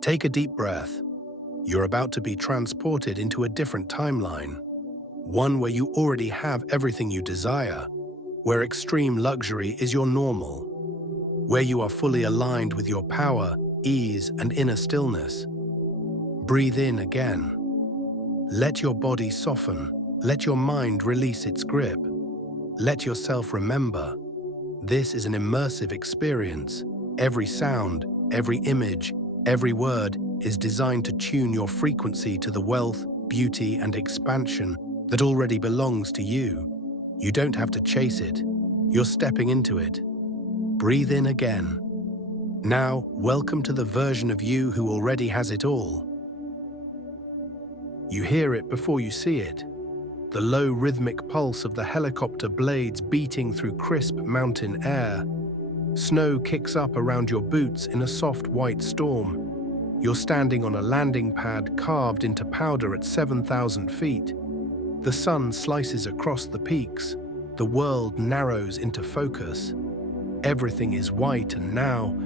Take a deep breath. You're about to be transported into a different timeline, one where you already have everything you desire, where extreme luxury is your normal, where you are fully aligned with your power, ease, and inner stillness. Breathe in again. Let your body soften. Let your mind release its grip. Let yourself remember. This is an immersive experience. Every sound, every image, every word is designed to tune your frequency to the wealth, beauty, and expansion that already belongs to you. You don't have to chase it. You're stepping into it. Breathe in again. Now, welcome to the version of you who already has it all. You hear it before you see it. The low rhythmic pulse of the helicopter blades beating through crisp mountain air. Snow kicks up around your boots in a soft white storm. You're standing on a landing pad carved into powder at 7,000 feet. The sun slices across the peaks. The world narrows into focus. Everything is white, and now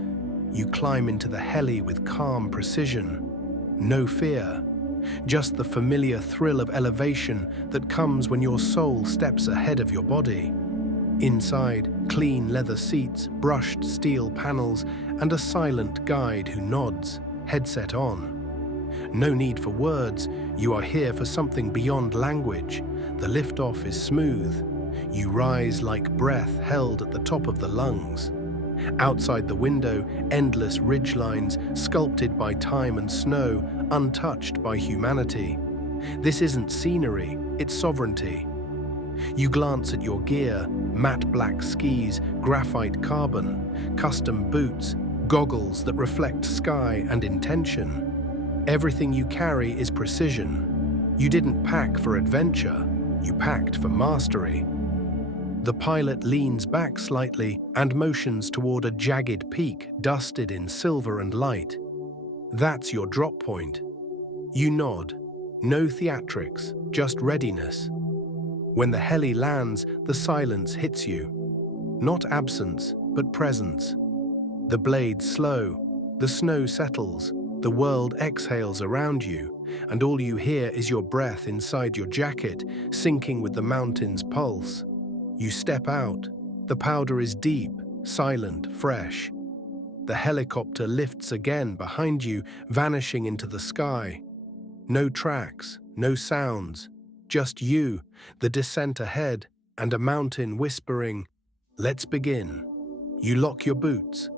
you climb into the heli with calm precision. No fear, just the familiar thrill of elevation that comes when your soul steps ahead of your body. Inside, clean leather seats, brushed steel panels, and a silent guide who nods, headset on. No need for words, you are here for something beyond language. The liftoff is smooth. You rise like breath held at the top of the lungs. Outside the window, endless ridgelines, sculpted by time and snow, untouched by humanity. This isn't scenery, it's sovereignty. You glance at your gear, matte black skis, graphite carbon, custom boots, goggles that reflect sky and intention. Everything you carry is precision. You didn't pack for adventure, you packed for mastery. The pilot leans back slightly and motions toward a jagged peak dusted in silver and light. That's your drop point. You nod. No theatrics, just readiness. When the heli lands, the silence hits you. Not absence, but presence. The blades slow, the snow settles, the world exhales around you, and all you hear is your breath inside your jacket, syncing with the mountain's pulse. You step out. The powder is deep, silent, fresh. The helicopter lifts again behind you, vanishing into the sky. No tracks, no sounds, just you, the descent ahead, and a mountain whispering, "Let's begin." You lock your boots,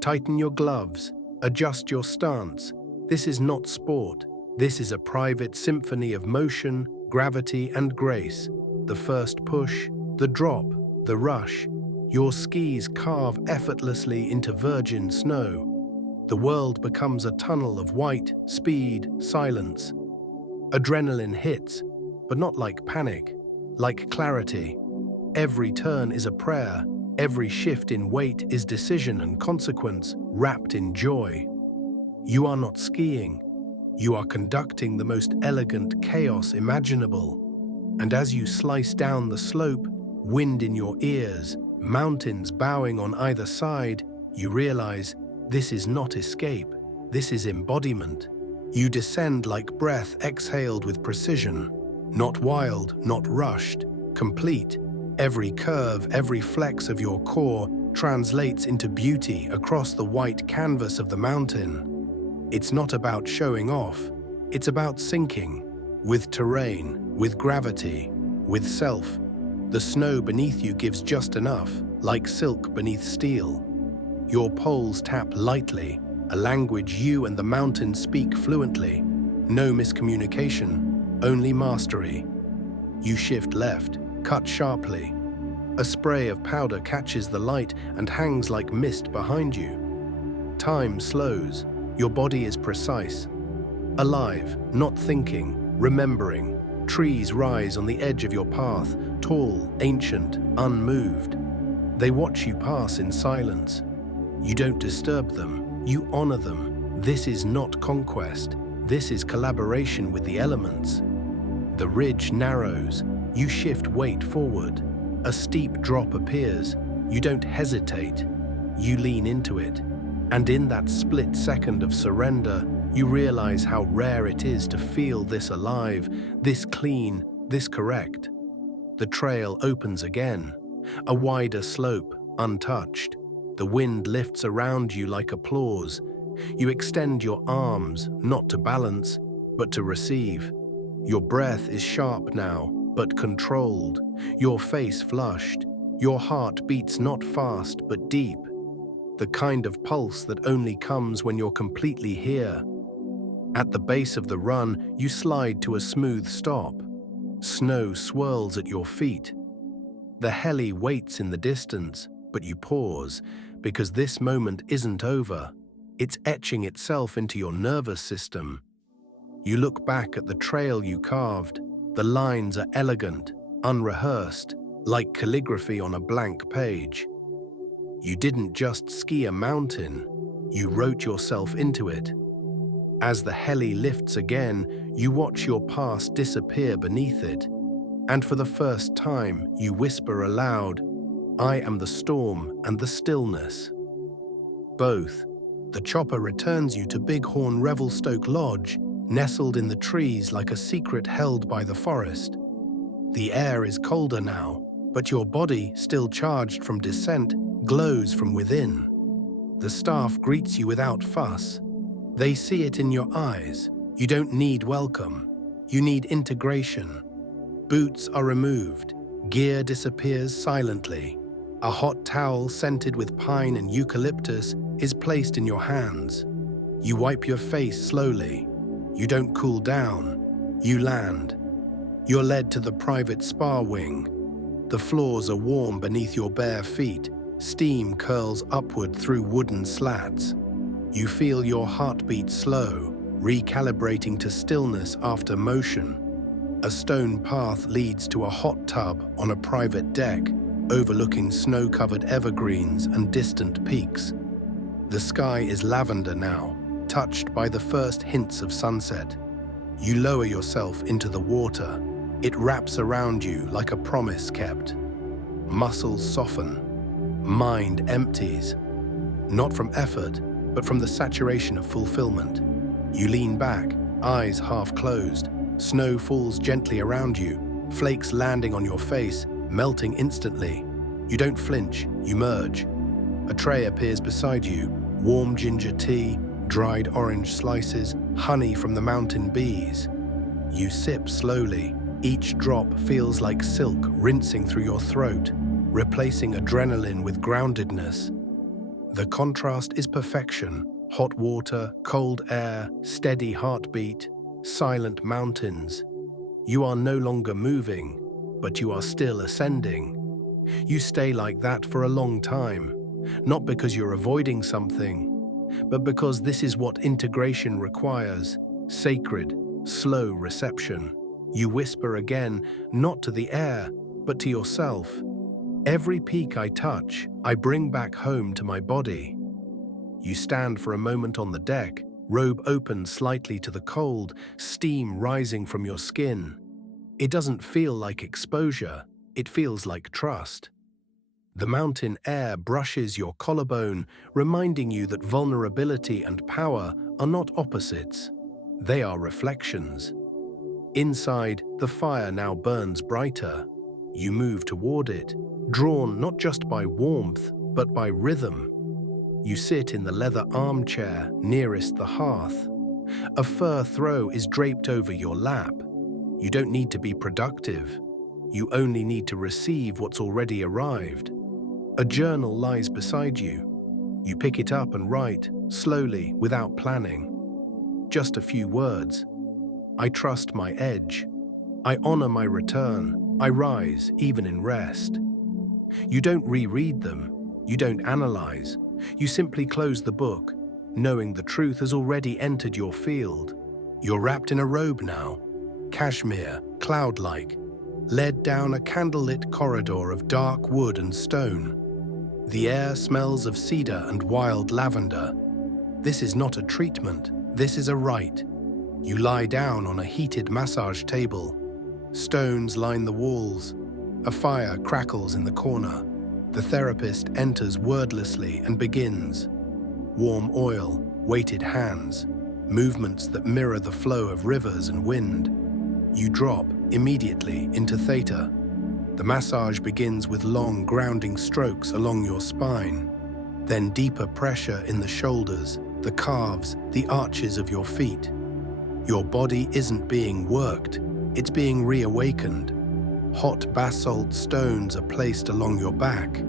tighten your gloves, adjust your stance. This is not sport. This is a private symphony of motion, gravity, and grace. The first push, the drop, the rush. Your skis carve effortlessly into virgin snow. The world becomes a tunnel of white, speed, silence. Adrenaline hits, but not like panic, like clarity. Every turn is a prayer. Every shift in weight is decision and consequence, wrapped in joy. You are not skiing. You are conducting the most elegant chaos imaginable. And as you slice down the slope, wind in your ears, mountains bowing on either side, you realize this is not escape, this is embodiment. You descend like breath exhaled with precision, not wild, not rushed, complete. Every curve, every flex of your core translates into beauty across the white canvas of the mountain. It's not about showing off, it's about syncing, with terrain, with gravity, with self. The snow beneath you gives just enough, like silk beneath steel. Your poles tap lightly, a language you and the mountain speak fluently. No miscommunication, only mastery. You shift left, cut sharply. A spray of powder catches the light and hangs like mist behind you. Time slows, your body is precise. Alive, not thinking, remembering. Trees rise on the edge of your path, tall, ancient, unmoved. They watch you pass in silence. You don't disturb them, you honor them. This is not conquest, this is collaboration with the elements. The ridge narrows, you shift weight forward. A steep drop appears, you don't hesitate, you lean into it. And in that split second of surrender, you realize how rare it is to feel this alive, this clean, this correct. The trail opens again, a wider slope, untouched. The wind lifts around you like applause. You extend your arms, not to balance, but to receive. Your breath is sharp now, but controlled. Your face flushed. Your heart beats not fast, but deep. The kind of pulse that only comes when you're completely here. At the base of the run, you slide to a smooth stop. Snow swirls at your feet. The heli waits in the distance, but you pause, because this moment isn't over. It's etching itself into your nervous system. You look back at the trail you carved. The lines are elegant, unrehearsed, like calligraphy on a blank page. You didn't just ski a mountain, you wrote yourself into it. As the heli lifts again, you watch your past disappear beneath it. And for the first time, you whisper aloud, "I am the storm and the stillness." Both. The chopper returns you to Bighorn Revelstoke Lodge, nestled in the trees like a secret held by the forest. The air is colder now, but your body, still charged from descent, glows from within. The staff greets you without fuss. They see it in your eyes. You don't need welcome. You need integration. Boots are removed. Gear disappears silently. A hot towel scented with pine and eucalyptus is placed in your hands. You wipe your face slowly. You don't cool down. You land. You're led to the private spa wing. The floors are warm beneath your bare feet. Steam curls upward through wooden slats. You feel your heartbeat slow, recalibrating to stillness after motion. A stone path leads to a hot tub on a private deck, overlooking snow-covered evergreens and distant peaks. The sky is lavender now, touched by the first hints of sunset. You lower yourself into the water. It wraps around you like a promise kept. Muscles soften. Mind empties. Not from effort, but from the saturation of fulfillment. You lean back, eyes half closed. Snow falls gently around you, flakes landing on your face, melting instantly. You don't flinch, you merge. A tray appears beside you, warm ginger tea, dried orange slices, honey from the mountain bees. You sip slowly. Each drop feels like silk rinsing through your throat, replacing adrenaline with groundedness. The contrast is perfection. Hot water, cold air, steady heartbeat, silent mountains. You are no longer moving, but you are still ascending. You stay like that for a long time, not because you're avoiding something, but because this is what integration requires: sacred, slow reception. You whisper again, not to the air, but to yourself. Every peak I touch, I bring back home to my body. You stand for a moment on the deck, robe open slightly to the cold, steam rising from your skin. It doesn't feel like exposure, it feels like trust. The mountain air brushes your collarbone, reminding you that vulnerability and power are not opposites. They are reflections. Inside, the fire now burns brighter. You move toward it, drawn not just by warmth, but by rhythm. You sit in the leather armchair nearest the hearth. A fur throw is draped over your lap. You don't need to be productive. You only need to receive what's already arrived. A journal lies beside you. You pick it up and write, slowly, without planning. Just a few words. I trust my edge. I honor my return. I rise, even in rest. You don't reread them. You don't analyze. You simply close the book, knowing the truth has already entered your field. You're wrapped in a robe now, cashmere, cloud-like, led down a candlelit corridor of dark wood and stone. The air smells of cedar and wild lavender. This is not a treatment, this is a rite. You lie down on a heated massage table. Stones line the walls. A fire crackles in the corner. The therapist enters wordlessly and begins. warm oil, weighted hands, movements that mirror the flow of rivers and wind. You drop immediately into theta. The massage begins with long, grounding strokes along your spine, then deeper pressure in the shoulders, the calves, the arches of your feet. Your body isn't being worked, it's being reawakened. Hot basalt stones are placed along your back.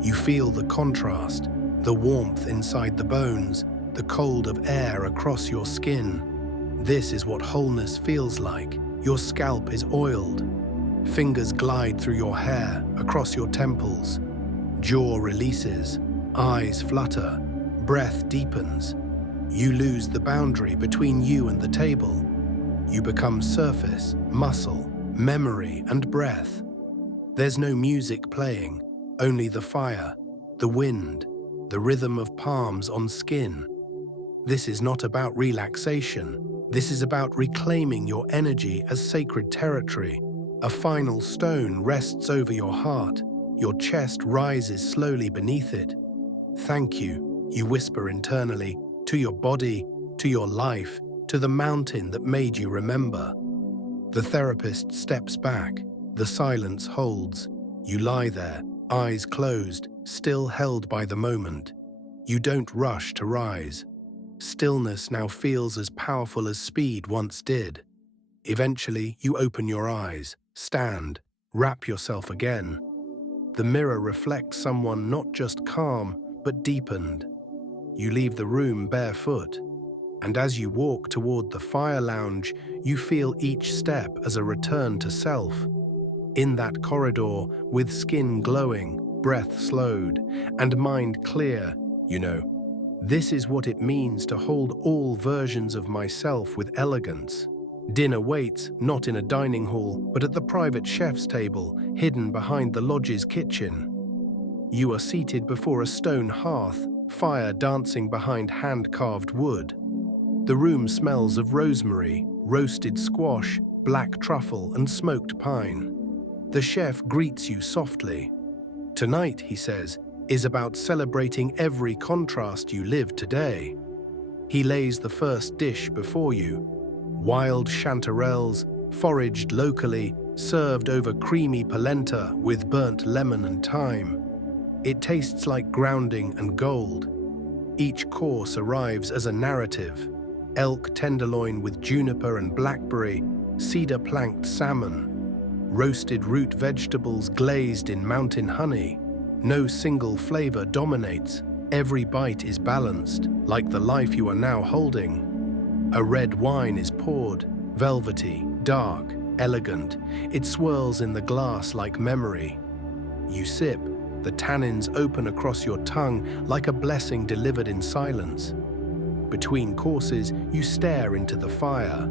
You feel the contrast, the warmth inside the bones, the cold of air across your skin. This is what wholeness feels like. Your scalp is oiled. Fingers glide through your hair, across your temples. Jaw releases, eyes flutter, breath deepens. You lose the boundary between you and the table. You become surface, muscle, memory, and breath. There's no music playing, only the fire, the wind, the rhythm of palms on skin. This is not about relaxation. This is about reclaiming your energy as sacred territory. A final stone rests over your heart. Your chest rises slowly beneath it. Thank you, you whisper internally, to your body, to your life, to the mountain that made you remember. The therapist steps back. The silence holds. You lie there, eyes closed, still held by the moment. You don't rush to rise. Stillness now feels as powerful as speed once did. Eventually, you open your eyes, stand, wrap yourself again. The mirror reflects someone not just calm, but deepened. You leave the room barefoot, and as you walk toward the fire lounge, you feel each step as a return to self. In that corridor, with skin glowing, breath slowed, and mind clear, you know, this is what it means to hold all versions of myself with elegance. Dinner waits, not in a dining hall, but at the private chef's table, hidden behind the lodge's kitchen. You are seated before a stone hearth, fire dancing behind hand-carved wood. The room smells of rosemary, roasted squash, black truffle, and smoked pine. The chef greets you softly. Tonight, he says, is about celebrating every contrast you live today. He lays the first dish before you. Wild chanterelles, foraged locally, served over creamy polenta with burnt lemon and thyme. It tastes like grounding and gold. Each course arrives as a narrative. Elk tenderloin with juniper and blackberry, cedar-planked salmon, roasted root vegetables glazed in mountain honey. No single flavor dominates. Every bite is balanced, like the life you are now holding. A red wine is poured, velvety, dark, elegant. It swirls in the glass like memory. You sip, the tannins open across your tongue like a blessing delivered in silence. Between courses, you stare into the fire.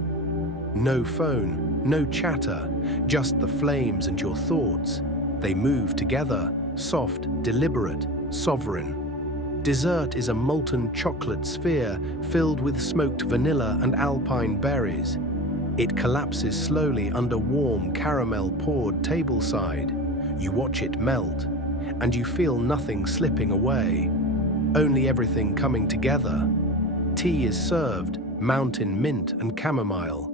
No phone, no chatter, just the flames and your thoughts. They move together, soft, deliberate, sovereign. Dessert is a molten chocolate sphere filled with smoked vanilla and alpine berries. It collapses slowly under warm caramel poured tableside. You watch it melt, and you feel nothing slipping away, only everything coming together. Tea is served, mountain mint and chamomile.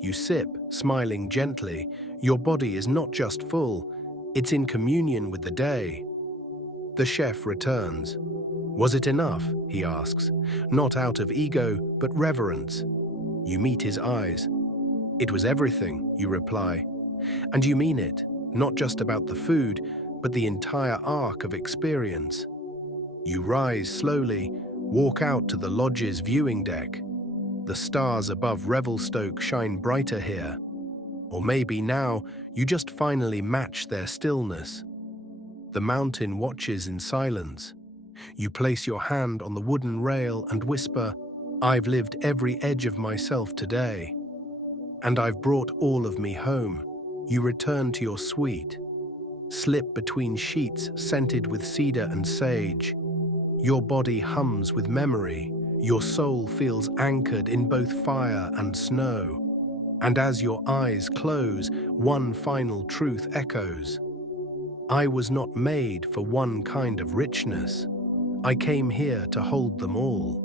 You sip, smiling gently. Your body is not just full, it's in communion with the day. The chef returns. Was it enough? He asks, not out of ego, but reverence. You meet his eyes. It was everything, you reply. And you mean it, not just about the food, but the entire arc of experience. You rise slowly, walk out to the lodge's viewing deck. The stars above Revelstoke shine brighter here. Or maybe now you just finally match their stillness. The mountain watches in silence. You place your hand on the wooden rail and whisper, "I've lived every edge of myself today. And I've brought all of me home." You return to your suite. Slip between sheets scented with cedar and sage. Your body hums with memory. Your soul feels anchored in both fire and snow. And as your eyes close, one final truth echoes. I was not made for one kind of richness. I came here to hold them all.